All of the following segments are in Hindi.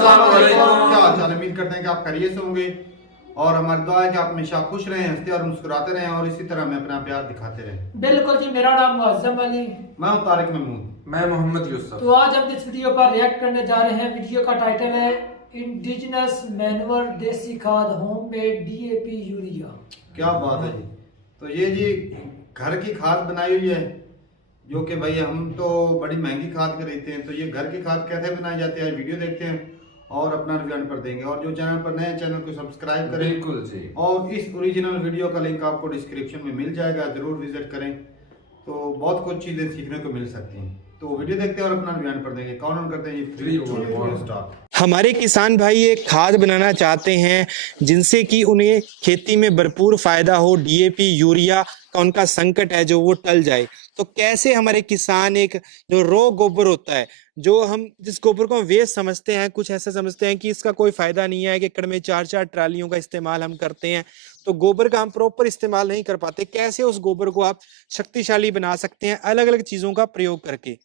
अस्सलाम वालेकुम। क्या हाल चाल है? उम्मीद करते हैं कि आप खैरियत से होंगे और हमारी दुआ है कि आप हमेशा खुश रहें, हंसते और मुस्कुराते रहें और इसी तरह हमें अपना प्यार दिखाते रहें। बिल्कुल जी, मेरा नाम मुअज्जम अली। मैं हूं तारिक महमूद। मैं मोहम्मद यूसुफ। तो आज हम इस वीडियो पर रिएक्ट करने जा रहे हैं। वीडियो का टाइटल है इंडिजिनस मैनुअल देसी खाद होममेड डीएपी यूरिया। क्या बात है जी। तो ये जी घर की खाद बनाई हुई है, जो कि भाई हम तो बड़ी महंगी खाद खरीदते हैं, तो ये घर की खाद कैसे बनाई जाती है वीडियो देखते हैं और अपना रिव्यू पर देंगे। और जो चैनल पर नए चैनल को सब्सक्राइब करें। बिल्कुल जी। और इस ओरिजिनल वीडियो का लिंक आपको डिस्क्रिप्शन में मिल जाएगा, जरूर विजिट करें, तो बहुत कुछ चीजें सीखने को मिल सकती हैं। तो वीडियो देखते हैं और अपना रिव्यू पर देंगे। काउंट ऑन करते हैं ये 3 2 1 स्टार्ट। हमारे किसान भाई एक खाद बनाना चाहते हैं जिनसे कि उन्हें खेती में भरपूर फायदा हो, डीएपी यूरिया का उनका संकट है जो वो टल जाए। तो कैसे हमारे किसान एक जो रो गोबर होता है, जो हम जिस गोबर को हम वेस्ट समझते हैं, कुछ ऐसा समझते हैं कि इसका कोई फायदा नहीं है, कि एकड़ में 4-4 ट्रालियों का इस्तेमाल हम करते हैं, तो गोबर का हम प्रॉपर इस्तेमाल नहीं कर पाते। कैसे उस गोबर को आप शक्तिशाली बना सकते हैं अलग अलग चीजों का प्रयोग करके।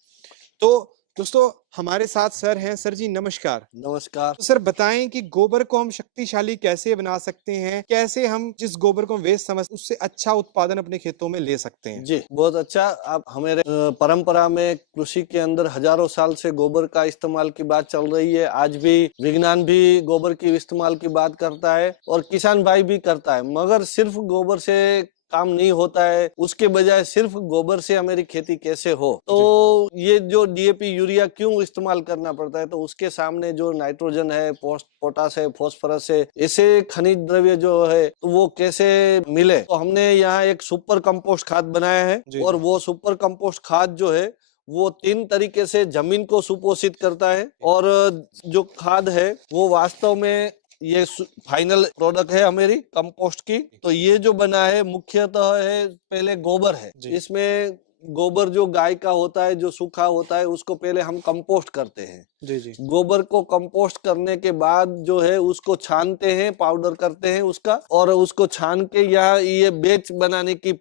तो दोस्तों हमारे साथ सर हैं। सर जी नमस्कार। नमस्कार। तो सर बताएं कि गोबर को हम शक्तिशाली कैसे बना सकते हैं, कैसे हम जिस गोबर को वेस्ट समझ उससे अच्छा उत्पादन अपने खेतों में ले सकते हैं। जी बहुत अच्छा। आप हमारे परंपरा में कृषि के अंदर हजारों साल से गोबर का इस्तेमाल की बात चल रही है। आज भी विज्ञान भी गोबर की इस्तेमाल की बात करता है और किसान भाई भी करता है, मगर सिर्फ गोबर से काम नहीं होता है। उसके बजाय सिर्फ गोबर से हमारी खेती कैसे हो, तो ये जो डीएपी यूरिया क्यों इस्तेमाल करना पड़ता है, तो उसके सामने जो नाइट्रोजन है, पोटास है, फास्फोरस है, ऐसे खनिज द्रव्य जो है तो वो कैसे मिले। तो हमने यहाँ एक सुपर कंपोस्ट खाद बनाया है और वो सुपर कंपोस्ट खाद जो है वो 3 तरीके से जमीन को सुपोषित करता है। और जो खाद है वो वास्तव में ये फाइनल प्रोडक्ट है हमारी कंपोस्ट की। तो ये जो बना है मुख्यतः है पहले गोबर है। इसमें गोबर जो गाय का होता है, जो सूखा होता है, उसको पहले हम कंपोस्ट करते हैं। जी। गोबर को कंपोस्ट करने के बाद जो है उसको छानते हैं, पाउडर करते हैं उसका, और उसको छान के यहाँ ये बेच बनाने की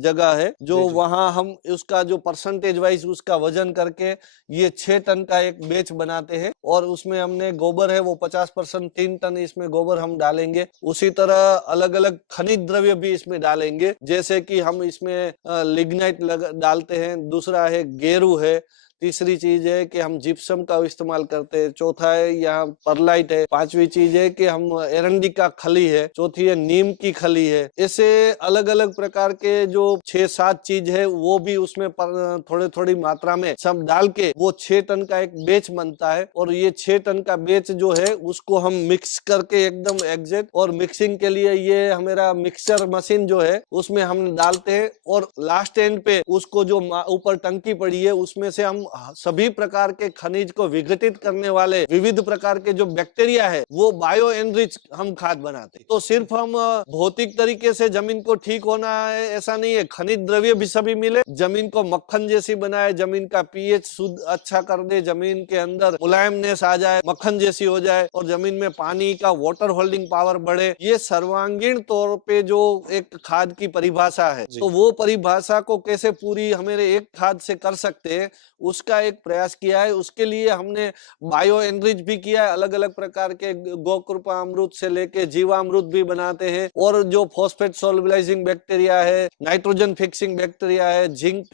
जगह है जो वहाँ हम उसका जो परसेंटेज वाइज उसका वजन करके ये 6 टन का एक बेच बनाते हैं। और उसमें हमने गोबर है वो 50%, 3 टन इसमें गोबर हम डालेंगे। उसी तरह अलग अलग खनिज द्रव्य भी इसमें डालेंगे, जैसे कि हम इसमें लिग्नाइट डालते हैं, दूसरा है गेरू है, तीसरी चीज है कि हम जिप्सम का इस्तेमाल करते हैं, चौथा है यहाँ परलाइट है, पांचवी चीज है कि हम एरंडी का खली है, चौथी है नीम की खली है। ऐसे अलग अलग प्रकार के जो 6-7 चीज है वो भी उसमें थोड़ी थोड़ी मात्रा में सब डाल के वो 6 टन का एक बेच बनता है। और ये 6 टन का बेच जो है उसको हम मिक्स करके एकदम एग्जैक्ट, और मिक्सिंग के लिए ये हमारा मिक्सर मशीन जो है उसमें हम डालते हैं। और लास्ट एंड पे उसको जो ऊपर टंकी पड़ी है उसमें से हम सभी प्रकार के खनिज को विघटित करने वाले विविध प्रकार के जो बैक्टीरिया है वो बायो एनरिच हम खाद बनाते हैं। तो सिर्फ हम भौतिक तरीके से जमीन को ठीक होना है ऐसा नहीं है, खनिज द्रव्य भी सभी मिले, जमीन को मक्खन जैसी बनाए, जमीन का पीएच शुद्ध अच्छा कर दे, जमीन के अंदर मुलायमनेस आ जाए, मक्खन जैसी हो जाए, और जमीन में पानी का वाटर होल्डिंग पावर बढ़े। ये सर्वांगीण तौर पे जो एक खाद की परिभाषा है, तो वो परिभाषा को कैसे पूरी हमारे एक खाद से कर सकते हैं उसका एक प्रयास किया है। उसके लिए हमने बायो एनरिच भी किया है, अलग अलग प्रकार के गोकृपा अमृत से लेके जीवामृत भी बनाते हैं। और जो फॉस्फेट सोल्युबलाइजिंग बैक्टीरिया है, नाइट्रोजन फिक्सिंग बैक्टीरिया है, जिंक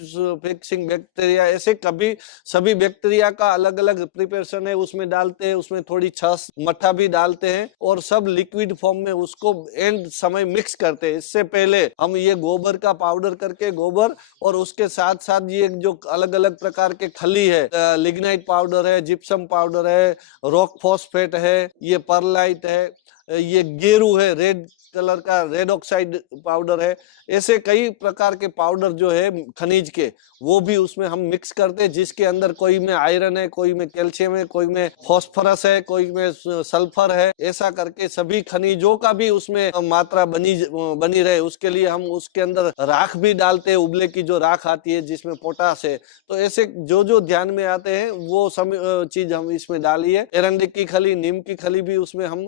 फिक्सिंग बैक्टीरिया, ऐसे कभी सभी बैक्टीरिया का अलग अलग प्रिपरेशन है उसमें डालते हैं। उसमें थोड़ी छाछ मट्ठा भी डालते हैं और सब लिक्विड फॉर्म में उसको एंड समय मिक्स करते हैं। इससे पहले हम ये गोबर का पाउडर करके गोबर और उसके साथ साथ ये जो अलग अलग प्रकार के खली है, लिग्नाइट पाउडर है, जिप्सम पाउडर है, रॉक फॉस्फेट है, ये परलाइट है, ये गेरू है, रेड कलर का रेड ऑक्साइड पाउडर है, ऐसे कई प्रकार के पाउडर जो है खनिज के वो भी उसमें हम मिक्स करते हैं, जिसके अंदर कोई में आयरन है, कोई में कैल्शियम है, कोई में फास्फोरस है, कोई में सल्फर है। ऐसा करके सभी खनिजों का भी उसमें मात्रा बनी रहे उसके लिए हम उसके अंदर राख भी डालते हैं, उबले की जो राख आती है जिसमें पोटास है। तो ऐसे जो जो ध्यान में आते हैं वो सब चीज हम इसमें डालिए। एरंडी की खली, नीम की खली भी उसमें हम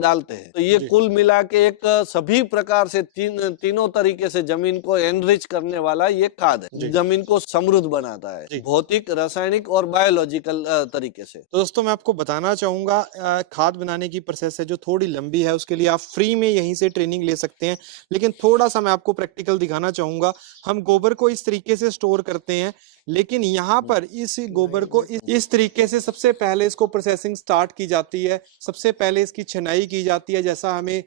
डालते हैं। तो ये कुल मिला के एक एक सभी प्रकार से तीनों तरीके से जमीन को एनरिच करने वाला ये खाद है। जमीन को समृद्ध बनाता है, भौतिक, रासायनिक और बायोलॉजिकल तरीके से। तो दोस्तों मैं आपको बताना चाहूंगा खाद बनाने की प्रोसेस है जो थोड़ी लंबी है, उसके लिए आप फ्री में यहीं से ट्रेनिंग ले सकते हैं, लेकिन थोड़ा सा मैं आपको प्रैक्टिकल दिखाना चाहूंगा। हम गोबर को इस तरीके से स्टोर करते हैं, लेकिन यहाँ पर इस गोबर को इस तरीके से सबसे पहले इसको प्रोसेसिंग स्टार्ट की जाती है। सबसे पहले इसकी छनाई की जाती है, जैसा हमें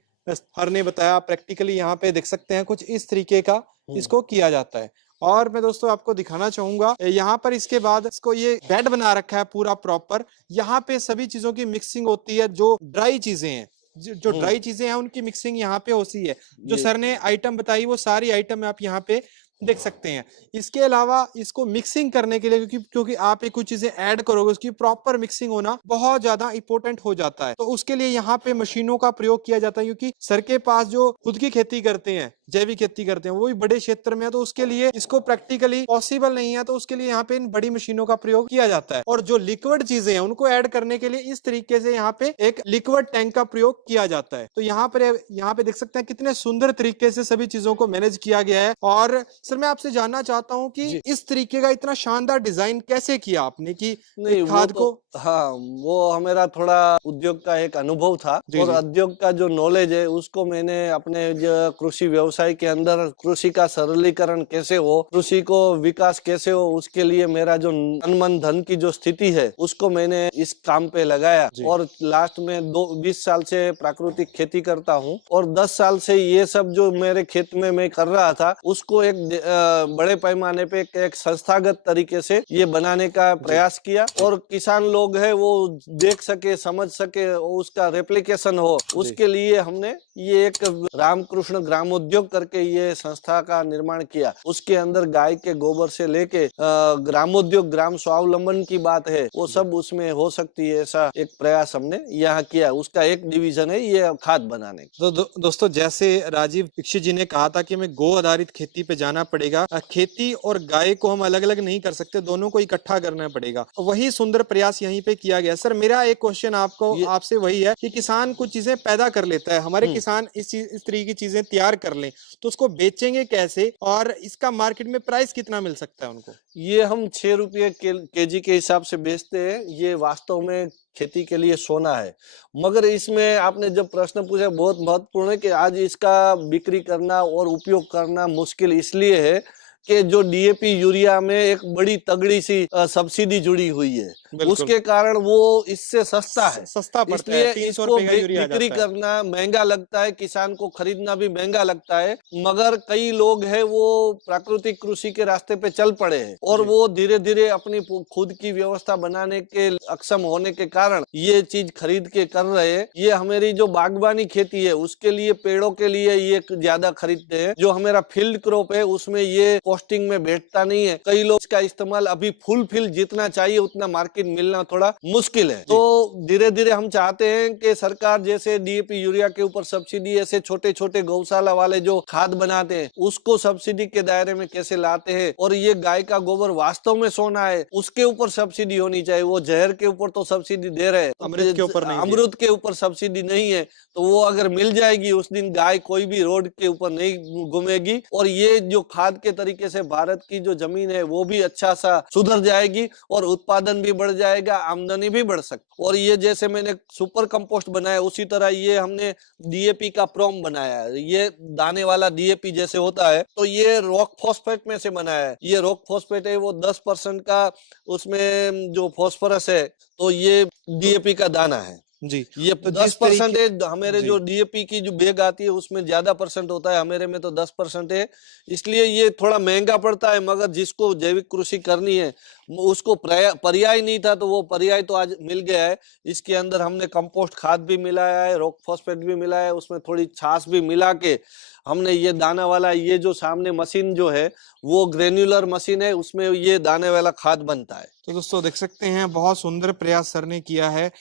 हर ने बताया। प्रैक्टिकली यहाँ पे देख सकते हैं कुछ इस तरीके का इसको किया जाता है। और मैं दोस्तों आपको दिखाना चाहूंगा यहाँ पर इसके बाद इसको ये बेड बना रखा है पूरा प्रॉपर। यहाँ पे सभी चीजों की मिक्सिंग होती है, जो ड्राई चीजें हैं, जो ड्राई चीजें हैं उनकी मिक्सिंग यहाँ पे होती है। जो सर ने आइटम बताई वो सारी आइटम आप यहाँ पे देख सकते हैं। इसके अलावा इसको मिक्सिंग करने के लिए क्योंकि आप ये कुछ चीजें ऐड करोगे, उसकी प्रॉपर मिक्सिंग होना बहुत ज्यादा इंपॉर्टेंट हो जाता है। तो उसके लिए यहाँ पे मशीनों का प्रयोग किया जाता है, क्योंकि सर के पास जो खुद की खेती करते हैं, जैविक खेती करते हैं, वो भी बड़े क्षेत्र में है, तो उसके लिए इसको प्रैक्टिकली पॉसिबल नहीं है, तो उसके लिए यहाँ पे इन बड़ी मशीनों का प्रयोग किया जाता है। और जो लिक्विड चीजें हैं उनको ऐड करने के लिए इस तरीके से यहाँ पे एक लिक्विड टैंक का प्रयोग किया जाता है। तो यहाँ पे देख सकते हैं कितने सुंदर तरीके से सभी चीजों को मैनेज किया गया है। और सर मैं आपसे जानना चाहता हूँ कि इस तरीके का इतना शानदार डिजाइन कैसे किया आपने कि नहीं, खाद को? हाँ, वो मेरा थोड़ा उद्योग का एक अनुभव था, और उद्योग का जो नॉलेज है उसको मैंने अपने जो कृषि व्यवसाय के अंदर कृषि का सरलीकरण कैसे हो, कृषि को विकास कैसे हो, उसके लिए मेरा जो तन मन धन की जो स्थिति है उसको मैंने इस काम पे लगाया। और लास्ट में 20 साल से प्राकृतिक खेती करता हूँ, और 10 साल से ये सब जो मेरे खेत में मैं कर रहा था उसको एक बड़े पैमाने पे एक संस्थागत तरीके से ये बनाने का प्रयास किया, और किसान लोग है वो देख सके, समझ सके, उसका रेप्लिकेशन हो, उसके लिए हमने ये एक रामकृष्ण ग्रामोद्योग करके ये संस्था का निर्माण किया। उसके अंदर गाय के गोबर से लेके ग्रामोद्योग, ग्राम स्वावलंबन की बात है, वो सब उसमें हो सकती है, ऐसा एक प्रयास हमने यहाँ किया। उसका एक डिवीजन है ये खाद बनाने। तो दोस्तों जैसे राजीव दीक्षित जी ने कहा था कि हमें गो आधारित खेती पे जाना पड़ेगा, खेती और गाय को हम अलग अलग नहीं कर सकते, दोनों को इकट्ठा करना पड़ेगा। वही सुंदर प्रयास यहीं पे किया गया। सर मेरा एक क्वेश्चन आपसे वही है कि किसान कुछ चीजें पैदा कर लेता है, हमारे किसान इस तरह की चीजें तैयार कर लें, तो उसको बेचेंगे कैसे और इसका मार्केट में प्राइस कितना मिल सकता है उनको? ये हम 6 रुपये केजी के हिसाब से बेचते हैं। ये वास्तव में खेती के लिए सोना है, मगर इसमें आपने जब प्रश्न पूछा बहुत महत्वपूर्ण है कि आज इसका बिक्री करना और उपयोग करना मुश्किल इसलिए है कि जो डीएपी यूरिया में एक बड़ी तगड़ी सी सब्सिडी जुड़ी हुई है, उसके कारण वो इससे सस्ता पड़ता है। इसलिए इसको बिक्री करना महंगा लगता है, किसान को खरीदना भी महंगा लगता है। मगर कई लोग हैं वो प्राकृतिक कृषि के रास्ते पे चल पड़े हैं, और वो धीरे धीरे अपनी खुद की व्यवस्था बनाने के अक्षम होने के कारण ये चीज खरीद के कर रहे हैं। ये हमारी जो बागवानी खेती है उसके लिए, पेड़ों के लिए ये ज्यादा खरीदते हैं। जो हमारा फील्ड क्रॉप है उसमें ये कॉस्टिंग में बैठता नहीं है। कई लोग इसका इस्तेमाल अभी फुल जितना चाहिए उतना मार्केट मिलना थोड़ा मुश्किल है। तो धीरे धीरे हम चाहते हैं कि सरकार जैसे डीएपी यूरिया के ऊपर सब्सिडी, ऐसे छोटे छोटे गौशाला वाले जो खाद बनाते हैं उसको सब्सिडी के दायरे में कैसे लाते हैं। और ये गाय का गोबर वास्तव में सोना है, उसके ऊपर सब्सिडी होनी चाहिए। वो जहर के ऊपर तो सब्सिडी दे रहे हैं, अमृत के ऊपर नहीं, अमृत के ऊपर सब्सिडी नहीं है। तो वो अगर मिल जाएगी उस दिन गाय कोई भी रोड के ऊपर नहीं घूमेगी, और ये जो खाद के तरीके से भारत की जो जमीन है वो भी अच्छा सा सुधर जाएगी, और उत्पादन भी बढ़ जाएगा, आमदनी भी बढ़ सकती। और ये जैसे मैंने सुपर कंपोस्ट बनाया उसी तरह ये हमने डीएपी का प्रोम बनाया है। ये दाने वाला डीएपी जैसे होता है, तो ये रॉक फॉस्फेट में से बनाया है। ये रॉक फॉस्फेट है वो 10% का उसमें जो फॉस्फोरस है, तो ये डीएपी का दाना है जी। ये तो 10% है। हमारे जो डीएपी की जो बैग आती है उसमें ज्यादा परसेंट होता है, हमारे में तो 10% है, इसलिए ये थोड़ा महंगा पड़ता है। मगर जिसको जैविक कृषि करनी है उसको पर्याय नहीं था, तो वो पर्याय तो आज मिल गया है। इसके अंदर हमने कंपोस्ट खाद भी मिलाया है, रॉक फॉस्फेट भी मिलाया है, उसमें थोड़ी छाछ भी मिला के हमने ये दाना वाला, ये जो सामने मशीन जो है वो ग्रेन्युलर मशीन है, उसमें ये दाने वाला खाद बनता है। तो दोस्तों देख सकते हैं बहुत सुंदर प्रयास सर ने किया है।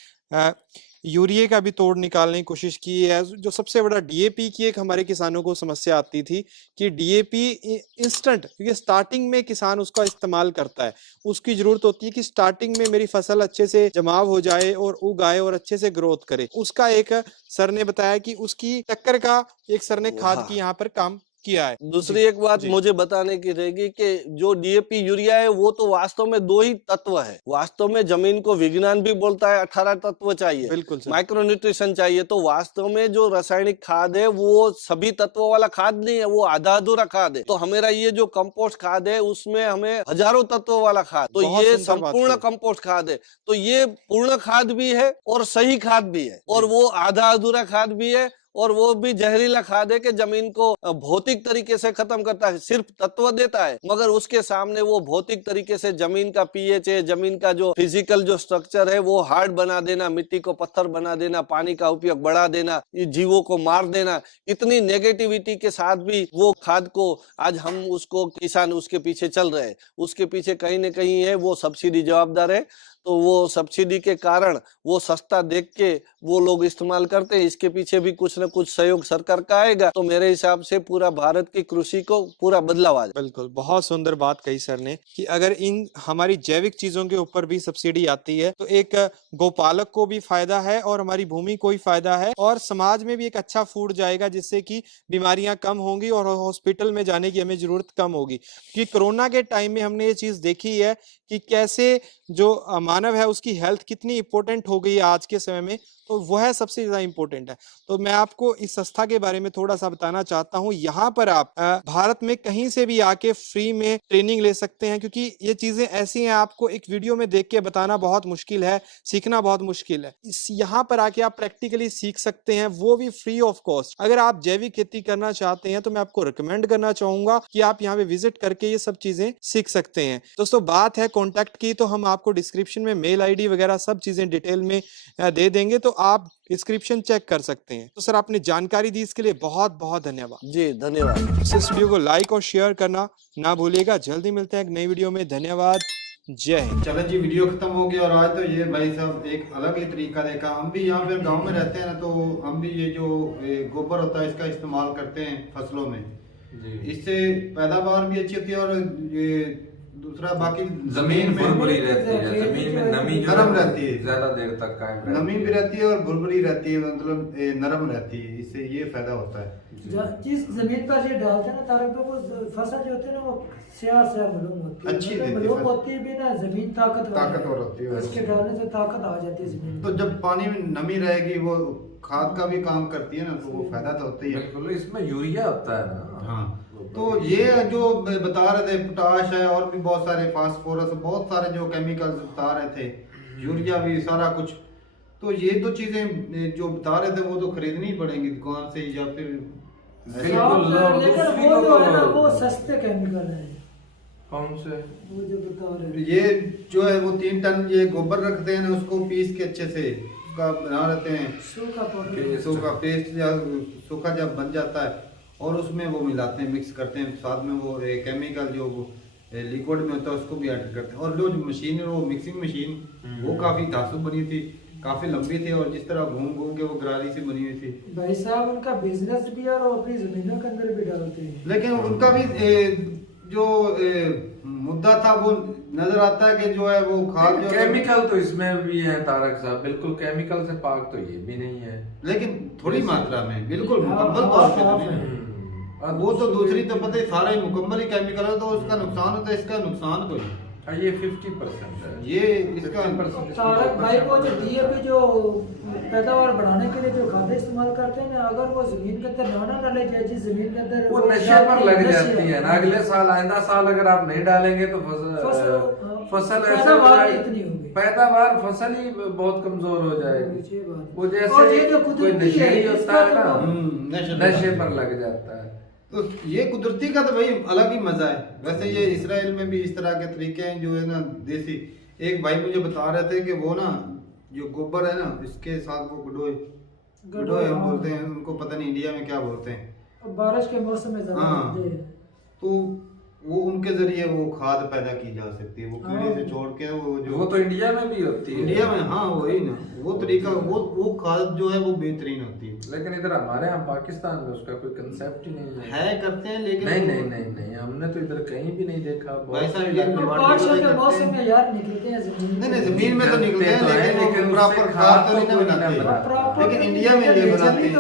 यूरिया का भी तोड़ निकालने की कोशिश की है। जो सबसे बड़ा डीएपी की एक हमारे किसानों को समस्या आती थी कि डीएपी इंस्टेंट, क्योंकि स्टार्टिंग में किसान उसका इस्तेमाल करता है, उसकी जरूरत होती है कि स्टार्टिंग में मेरी फसल अच्छे से जमाव हो जाए और उग आए और अच्छे से ग्रोथ करे। उसका एक सर ने बताया कि उसकी टक्कर का एक सर ने खाद की यहाँ पर काम किया है। दूसरी एक बात मुझे बताने की रहेगी कि जो डीएपी यूरिया है वो तो वास्तव में 2 ही तत्व है। वास्तव में जमीन को विज्ञान भी बोलता है 18 तत्व चाहिए, बिल्कुल सर। माइक्रो न्यूट्रिशन चाहिए। तो वास्तव में जो रासायनिक खाद है वो सभी तत्वों वाला खाद नहीं है, वो आधा अधूरा खाद है। तो हमारा ये जो कंपोस्ट खाद है उसमें हमें हजारों तत्वों वाला खाद, तो बहुत ये सुंदर बात संपूर्ण कही। कंपोस्ट खाद है। तो ये पूर्ण खाद भी है और सही खाद भी है, और वो आधा अधूरा खाद भी है, और वो भी जहरीला खाद है कि जमीन को भौतिक तरीके से खत्म करता है। सिर्फ तत्व देता है मगर उसके सामने वो भौतिक तरीके से जमीन का पीएच है, जमीन का जो फिजिकल जो स्ट्रक्चर है वो हार्ड बना देना, मिट्टी को पत्थर बना देना, पानी का उपयोग बढ़ा देना, जीवों को मार देना, इतनी नेगेटिविटी के साथ भी वो खाद को आज हम उसको किसान उसके पीछे चल रहे हैं। उसके पीछे कहीं न कहीं है वो सब्सिडी जवाबदार है। तो वो सब्सिडी के कारण वो सस्ता देख के वो लोग इस्तेमाल करते हैं। इसके पीछे भी कुछ न कुछ सहयोग सरकार का आएगा तो मेरे हिसाब से पूरा भारत की कृषि को पूरा बदलाव आ जाएगा। बिल्कुल, बहुत सुंदर बात कही सर ने कि अगर इन हमारी जैविक चीजों के ऊपर भी सब्सिडी आती है तो एक गौपालक को भी फायदा है और हमारी भूमि को भी फायदा है और समाज में भी एक अच्छा फूड जाएगा, जिससे कि बीमारियां कम होंगी और हॉस्पिटल में जाने की हमें जरूरत कम होगी। कि कोरोना के टाइम में हमने ये चीज देखी है कि कैसे जो मानव है उसकी हेल्थ कितनी इंपॉर्टेंट हो गई है आज के समय में, तो वह सबसे ज्यादा इंपॉर्टेंट है। तो मैं आपको इस संस्था के बारे में थोड़ा सा बताना चाहता हूँ। यहाँ पर आप भारत में कहीं से भी आके फ्री में ट्रेनिंग ले सकते हैं, क्योंकि ये चीजें ऐसी हैं आपको एक वीडियो में देख के बताना बहुत मुश्किल है, सीखना बहुत मुश्किल है। यहाँ पर आके आप प्रैक्टिकली सीख सकते हैं, वो भी फ्री ऑफ कॉस्ट। अगर आप जैविक खेती करना चाहते हैं तो मैं आपको रिकमेंड करना चाहूंगा कि आप यहाँ पे विजिट करके ये सब चीजें सीख सकते हैं। दोस्तों बात है कॉन्टैक्ट की, तो हम आपको डिस्क्रिप्शन में मेल आईडी वगैरह सब चीजें डिटेल में दे देंगे, तो आप डिस्क्रिप्शन चेक कर सकते हैं। तो सर आपने जानकारी दी इसके लिए बहुत बहुत धन्यवाद। जी धन्यवाद। इस वीडियो को लाइक और शेयर करना ना भूलिएगा। जल्दी मिलते हैं एक नई वीडियो में। धन्यवाद, जय हिंद। चलो जी, वीडियो खत्म हो गया और आज तो ये भाई साहब एक अलग ही तरीका देखा। हम भी यहाँ पे गांव में रहते हैं ना, तो हम भी ये जो गोबर होता है इसका इस्तेमाल करते हैं फसलों में। इससे पैदावार भी अच्छी होती है और ये दूसरा बाकी जमीन भुरभुरी रहती है, जमीन में नमी जो नरम रहती है, ज्यादा देर तक कायम रहती है। नमी भी रहती है और भुरभुरी रहती है, मतलब नरम रहती है। इससे ये फायदा होता है। जिस जमीन पर ये डालते हैं ना तारक, तो वो फसल जो होती है ना वो स्याह मलूम होती है, अच्छी देती है मलूम फसल। होती है भी ना, जमीन ताकतवर होती है। इसके डालने से ताकत आ जाती है जमीन। तो जब पानी में नमी रहेगी वो खाद का भी काम करती है ना, तो वो फायदा तो होता ही है। बिल्कुल, इसमें यूरिया होता है ना। हाँ, तो ये जो बता रहे थे पोटाश है और भी बहुत सारे फास्फोरस, बहुत सारे जो केमिकल्स बता रहे थे, यूरिया भी सारा कुछ। तो ये तो चीजें जो बता रहे थे वो तो खरीदनी ही पड़ेंगी दुकान से या फिर बिल्कुल। लेकिन वो जो है ना वो सस्ते केमिकल है। कौन से? वो जो बता रहे हैं ये जो है वो 3 टन ये गोबर रखते हैं ना, उसको पीस के अच्छे से उसका बना रहते हैं सूखा पाउडर, सूखा पेस्ट या सूखा जब बन जाता है और उसमें वो मिलाते हैं, मिक्स करते हैं। साथ में वो केमिकल जो लिक्विड में होता है उसको भी ऐड करते हैं। और जो मशीन है वो मिक्सिंग मशीन वो काफी धासु बनी थी, काफी लंबी थी और जिस तरह घूम घूम के वो गरारी से बनी हुई थी। भाई साहब उनका बिजनेस भी है और अपनी जमीनों के अंदर भी डालते हैं। लेकिन उनका भी जो मुद्दा था वो नजर आता है कि जो है वो खाद जो केमिकल तो इसमें भी है तारक साहब, बिल्कुल केमिकल से पाक तो ये भी नहीं है, लेकिन थोड़ी मात्रा में, बिल्कुल मुकम्मल तौर पे तो नहीं। वो तो दूसरी तो पता ही सारा ही मुकम्मल ही केमिकल है, तो उसका नुकसान होता है, इसका नुकसान कोई। ये 50% है। ये इसका तारक भाई को जो डीएपी जो पैदावार बढ़ाने के लिए जो खाद इस्तेमाल करते हैं ना, अगर वो जमीन के अंदर ना डाले जाए, जिस जमीन के अंदर वो नशे पर लग जाती है ना। अगले साल आइंदा साल अगर आप नहीं डालेंगे तो फसल ऐसे हो जाएगी, पैदावार फसल ही बहुत कमजोर हो जाएगी। वो जैसे कोई नशेड़ी होता है ना, नशे पर लग जाता है। तो ये कुदरती का तो भाई अलग ही मजा है। वैसे ये इसराइल में भी इस तरह के तरीके हैं जो है ना देसी। एक भाई मुझे बता रहे थे कि वो ना जो गोबर है ना इसके साथ वो गडोए हम बोलते हैं, उनको पता नहीं इंडिया में क्या बोलते हैं, बारिश के मौसम में हाँ, तो वो उनके जरिए वो खाद पैदा की जा सकती है, वो कीड़े से छोड़ के वो तो इंडिया में भी होती है। इंडिया में, हाँ वही ना, वो तरीका वो खाद जो है वो बेहतरीन होती है। लेकिन इधर हमारे यहाँ पाकिस्तान में उसका कोई कंसेप्ट ही नहीं है, करते हैं लेकिन नहीं हमने तो इधर कहीं भी नहीं देखा। वैसा मौसम में यार निकलते हैं नहीं जमीन में तो निकलते हैं लेकिन प्रॉपर खाद तो नहीं बनाते, लेकिन इंडिया में ये बनाते हैं,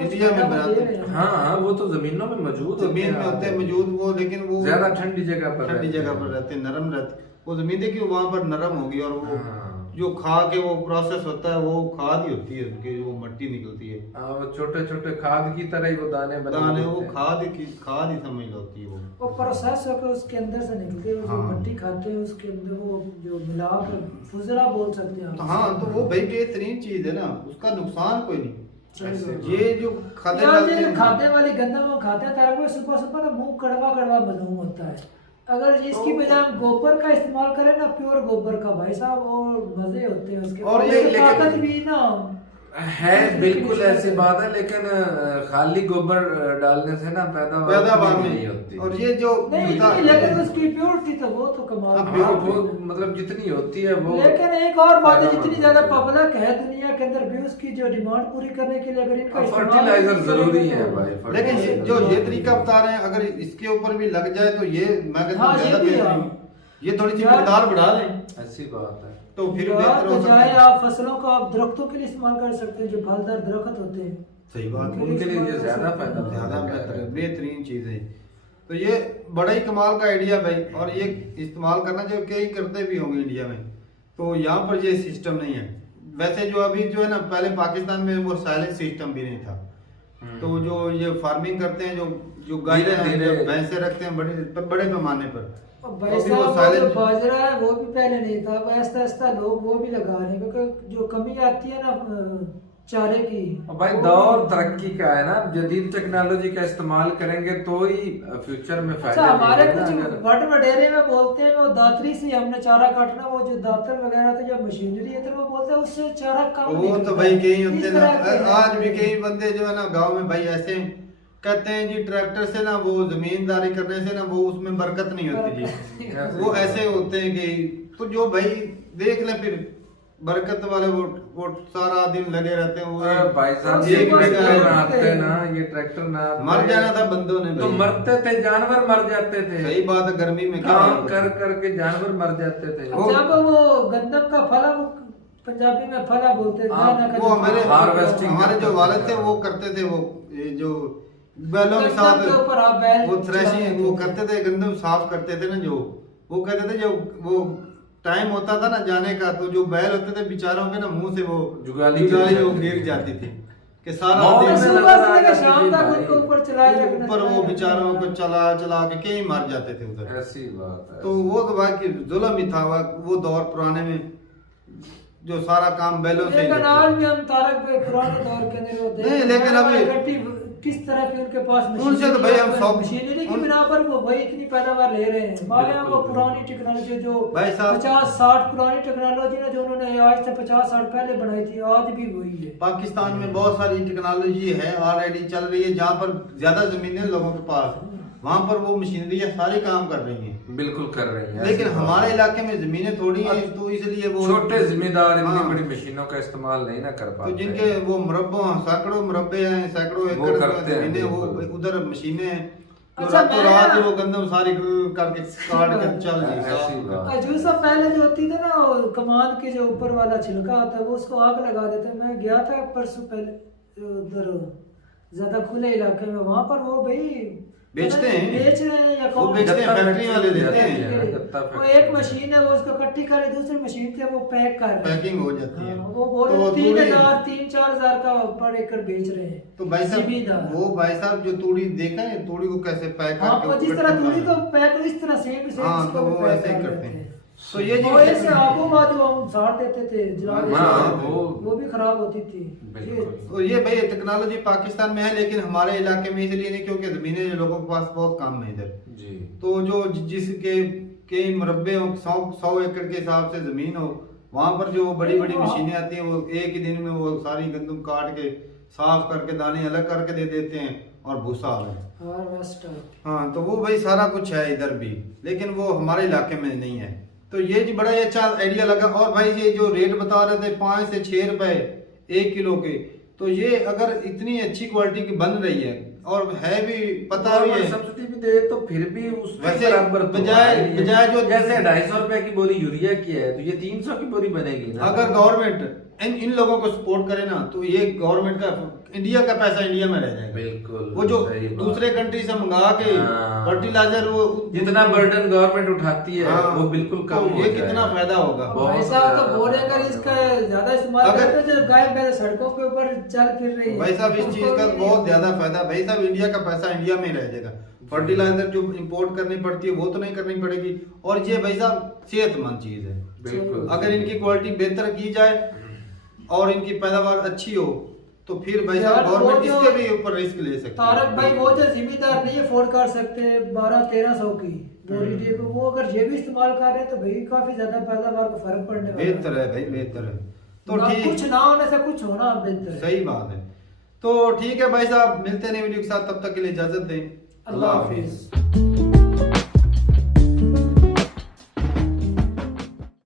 इंडिया में बनाते हैं। हाँ वो तो जमीनों में मौजूद जमीन में होते हैं मौजूद वो, लेकिन वो ज्यादा ठंडी जगह पर रहते हैं, नरम रहते। वो जमीन देखिए वहाँ पर नरम होगी और वो जो खा के वो प्रोसेस होता है वो खाद ही होती है उनकी, जो मट्टी निकलती है वो छोटे छोटे खाद की तरह ही वो दाने वो खाद ही समझ होती है। वो प्रोसेस होकर उसके अंदर से निकलती है, जो मट्टी खाते हैं उसके अंदर वो जो मिला कर फुजरा बोल सकते हैं। हाँ तो वो भाई बेहतरीन चीज है ना, उसका नुकसान कोई नहीं। ये जो खाते वाली गंदम खाते हैं तारा सुबह सुबह ना मुंह कड़वा कड़वा बदबू होता है। अगर इसकी बजाय हम गोबर का इस्तेमाल करें ना, प्योर गोबर का भाई साहब, और मजे होते हैं उसके, और ये ताकत भी ना है। बिल्कुल ऐसी बात है, लेकिन खाली गोबर डालने से ना पैदावार नहीं होती। और ये जो नहीं लेकिन उसकी प्योरिटी तो वो तो कमाल है, वो मतलब जितनी होती है वो। लेकिन एक और बात है, जितनी ज्यादा पब्लिक है दुनिया के अंदर भी उसकी जो डिमांड पूरी करने के लिए अगर इनका फर्टिलाइजर जरूरी है भाई। लेकिन जो ये तरीका बता रहे हैं अगर इसके ऊपर भी लग जाए तो ये मैं कहता हूँ ये थोड़ी सी मकदार बढ़ा दें, ऐसी बात है तो फिर बेहतर हो सकता है। आप फसलों को आप दरख्तों के लिए इस्तेमाल कर सकते हैं, जो फलदार दरख्त होते हैं। सही बात है, उनके लिए ज्यादा बेहतरीन चीज है। तो ये बड़ा ही कमाल का आइडिया भाई, और ये इस्तेमाल करना जो कई करते भी होंगे इंडिया में, तो यहाँ पर ये सिस्टम नहीं है। वैसे जो अभी जो है ना, पहले पाकिस्तान में वो साइलेंस सिस्टम भी नहीं था, तो जो ये फार्मिंग करते हैं, जो गाय भैंसे रखते हैं बड़े पैमाने पर, जो बाजरा है वो भी पहले नहीं था, आहिस्ता आहिस्ता लोग वो भी लगा रहे हैं, क्योंकि जो कमी आती है ना चारे की। भाई दौर तरक्की का है ना, जदीद टेक्नोलॉजी का इस्तेमाल करेंगे तो ही फ्यूचर में फायदा। हमारे कुछ बड़ वडेरे में बोलते हैं वो दातरी से हमने चारा काटना, वो जो दातर वगैरह थे जो मशीनरी है तो वो बोलते हैं उससे चारा कम। वो तो भाई कई होते हैं ना, आज भी कई बंदे जो है ना गाँव में भाई ऐसे कहते हैं जी ट्रैक्टर से ना वो जमींदारी करने से ना वो उसमें बरकत नहीं होती जी, वो ऐसे होते हैं कि तो जो भाई देख ले फिर बरकत वाले वो सारा दिन लगे रहते हैं। वो भाई साहब ये ट्रैक्टर ना, ये ट्रैक्टर ना मर जाना था बंदों ने, तो मरते थे, जानवर मर जाते थे। सही बात है, गर्मी में काम कर करके जानवर मर जाते थे। जब वो गंदम का फला, वो पंजाबी में फला बोलते थे, वो हमारे जो वालिद थे वो करते थे, वो जो बैलों के साथ वो थ्रेशिंग वो करते थे, गंदम साफ करते थे ना, जो वो कहते थे जब वो टाइम होता था ना जाने का, तो जो बैल होते थे बेचारों के ना मुंह से वो जुगाली वो गिर जाती थी कि सारा शाम तक उनको ऊपर चलाए रखना, ऊपर वो बेचारों को चला चला के कई मार जाते थे उधर। ऐसी बात है। तो वो तो बाकी जुल्म ही था वो दौर पुराने में, जो सारा काम बैलों से। लेकिन आज भी हम तारक भाई पुराने दौर के अंदर होते हैं, लेकिन अभी किस तरह की उनके पास उनसे तो भाई हम मशीनरी की बिना पर वो भाई इतनी पैदावार ले रहे हैं। हमारे यहाँ वो पुरानी टेक्नोलॉजी जो 50-60 पुरानी टेक्नोलॉजी ना जो उन्होंने आज से 50 साल पहले बनाई थी, आज भी वही है। पाकिस्तान में बहुत सारी टेक्नोलॉजी है ऑलरेडी चल रही है, जहाँ पर ज्यादा जमीनें लोगों के पास, वहाँ पर वो मशीनरी सारे काम कर रही हैं। बिल्कुल कर रही हैं, लेकिन हमारे इलाके में जमीनें थोड़ी हैं, तो इसलिए वो छोटे जिम्मेदार इतनी बड़ी मशीनों का इस्तेमाल नहीं ना कर पाते। तो जिनके वो सैकड़ों मुरब्बे हैं, सैकड़ों एकड़ जमीनें, वो उधर मशीनें हैं, रात वो गंदम सारी करके काट कर चल गई। जो सब पहले जो होती थी ना, कमान के जो ऊपर वाला छिलका होता है वो उसको आग लगा देते। मैं गया था परसों पहले उधर ज्यादा खुले इलाके में, वहाँ पर वो भाई बेच रहे हैं या वो बेचते हैं, फैक्ट्री वाले लेते हैं। वो एक मशीन है, वो उसको कट्टी करे, दूसरी मशीन से वो पैक कर पैकिंग हो जाती है। वो बोल 3,000-4,000 का पर एकड़ बेच रहे हैं। तो भाई साहब वो भाई साहब जो तूड़ी देखा है, तूड़ी को कैसे पैक करके जिस तरह तूड़ी को पैक इस तरह सेम तो वो ऐसे ही करते हैं। तो ये जो ऐसे आबोबाद जो हम साड़ देते थे, जला वो भी खराब होती थी। तो ये भाई टेक्नोलॉजी पाकिस्तान में है, लेकिन हमारे इलाके में इसलिए नहीं क्योंकि जमीनें लोगों के पास बहुत कम है इधर जी। तो जो जिसके कई मुरब्बे हो, 100 एकड़ के हिसाब से जमीन हो, वहाँ पर जो बड़ी बड़ी मशीनें आती हैं, वो एक ही दिन में वो सारी गंदम काट के साफ करके दाने अलग करके दे देते हैं, और भूसा है। हार्वेस्टर। हाँ, तो वो भाई सारा कुछ है इधर भी, लेकिन वो हमारे इलाके में नहीं है। तो ये जी बड़ा ही अच्छा आइडिया लगा। और भाई ये जो रेट बता रहे थे 5 से 6 रुपए 1 किलो के, तो ये अगर इतनी अच्छी क्वालिटी की बन रही है और है भी, पता भी है, सब्सिडी भी दे तो फिर भी उसके वैसे बराबर तो बजाय जो जैसे 250 रुपए की बोरी यूरिया की है, तो ये 300 की बोरी बनेगी ना। अगर गवर्नमेंट इन लोगों को सपोर्ट करे ना, तो ये गवर्नमेंट का, इंडिया का पैसा इंडिया में रह जाएगा। बिल्कुल, वो जो दूसरे कंट्री से मंगा के फर्टिलाइजर, वो जितना बर्डन गवर्नमेंट उठाती है, हाँ, वो बिल्कुल कम तो हो ये कितना फायदा होगा। पैसा तो बोले अगर इसका ज्यादा इस्तेमाल करते हैं, जो गाय बैल सड़कों के ऊपर चल फिर रही है, भाई साहब इस चीज का बहुत ज्यादा फायदा। भाई साहब इंडिया का पैसा इंडिया में रह जाएगा। फर्टिलाइजर जो इंपोर्ट करनी पड़ती है वो तो नहीं करनी पड़ेगी। और ये भाई साहब सेहतमंद चीज है। बिल्कुल, अगर इनकी क्वालिटी बेहतर की जाए और इनकी पैदावार अच्छी हो, तो फिर भाई साहब गवर्नमेंट इसके भी ऊपर रिस्क ले सकती है। तारक भाई वो जो जिम्मेदार नहीं अफोर्ड कर सकते 1200-1300 की बोरी डे को, वो अगर ये भी इस्तेमाल कर रहे हैं तो भाई काफी ज्यादा पैदावार को फर्क पड़ने वाला है। बेहतर है भाई, बेहतर है। तो ठीक, कुछ ना होने से कुछ होना बेहतर है। सही बात है। तो ठीक है भाई साहब, मिलते हैं नई वीडियो के साथ, तब तक के लिए इजाजत दें। अल्लाह हाफिज।